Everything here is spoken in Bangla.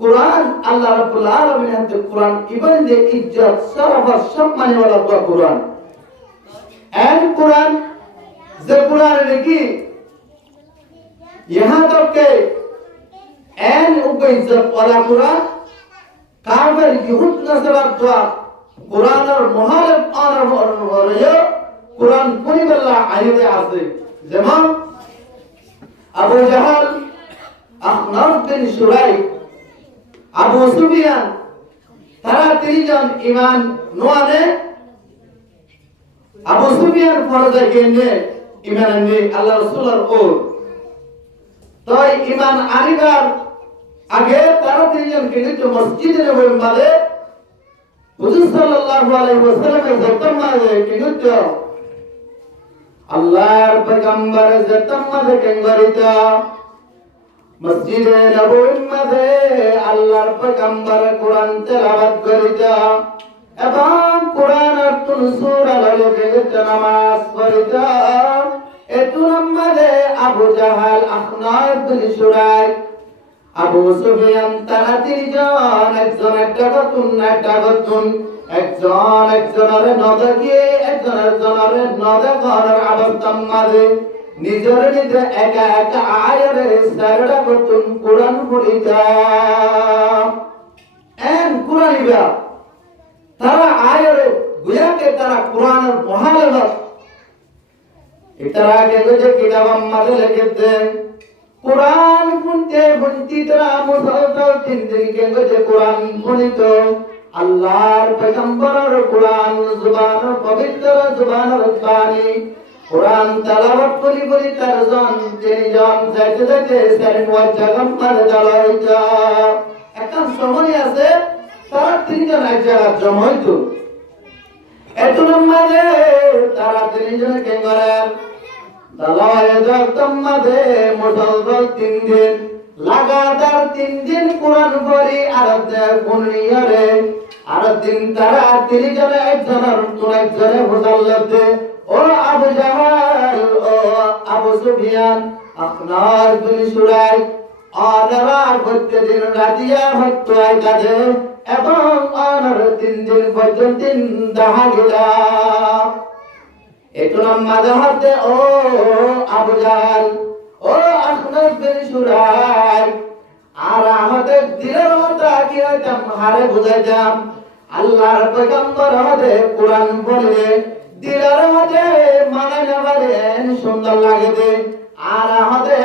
কুরআন আল্লাহ রাব্বুল আলামিন কুরআন ইবন যে ইজ্জত শরফ সম্মানে वाला কুরআন एंड कुरान যে কুরআন কি यहाँ तक के एन उनको इज्जत वाला कुरान काफिर यहूद नसरा का कुरान और मुहालिफ और ये कुरान कोई बल्ला आयते आसे যেমন আবু জাহাল আখনাফ বিন শুরাইক আবু সুফিয়ান তারা তিনজন ঈমান নোয়ানে আবু সুফিয়ান ফরজে কেনে ঈমান আনবে আল্লাহ রাসূলের ওর তাই ঈমান আনিবার আগে তারা তিনজন কিন্তু মসজিদে নববীর মাঝে হুজুর সাল্লাল্লাহু আলাইহি ওয়াসাল্লামের জতমায়ে কিন্তু আল্লাহর পয়গম্বর জতমায়ে কেঙ্গরিতা মসজিদে নববীর মাঝে আল্লাহর পয়গম্বর কোরআন তেলাওয়াত করিতা এবং কোরআনের কোন সূরা লগে নামাজ পড়িতা এতু নামাজে আবু জাহাল আখনাফ বিন শুরাইক আবু সুফিয়ান তারা তিনজন একজন একটা গতুন একজন একজনের নদকে একজনের জনের নদে ঘরের অবস্থা মাঝে নিজের নিজে একা একা আয়ারে সারড়া গতুন কোরআন পড়িতা এন কোরআনিবা তারা আয়ারে গুয়াকে তারা কোরআনের মুহালেফত इतरा के जो किताब मारे लगे थे कुरान सुनते सुनती तरह मुसलसल तीन दिन के जो कुरान सुनी तो अल्लाह पैगंबर और कुरान जुबान पवित्र जुबान रब्बानी कुरान तलावत करी करी तरजान तेरी जान जाते जाते सारे वजगम पर जलाइता একটা সময় আছে তারা তিনজন এক জায়গায় জমা হইতো এত নম্বরে তারা তিনজন কে করেন দালাওয়ায়ে তম্মাদে মুসলসল 3 দিন লাগাতার 3 দিন কুরআন পড়ি আর কোনিয়ারে আর দিন তারা তিনজন একজনের কোন একজনে মুসল্লাতে ও আবু জাহাল ও আবু সুফিয়ান আখনাফ বিন শুরাইক আনারা প্রতিদিন রাতিয়া হত্যা কাজে এবং আনার 3 দিন পর্যন্ত দেখা গেল এতো নামাজে হাতে ও আবু জাহাল ও আখনাফ বিন শুরাইক আর আমাদের দিলের কথা কি হইতাম হারে বুঝাইতাম আল্লাহর পয়গম্বর হতে কোরআন পড়লে দিলের মধ্যে মানে নেবারে সুন্দর লাগে দে আর আমাদের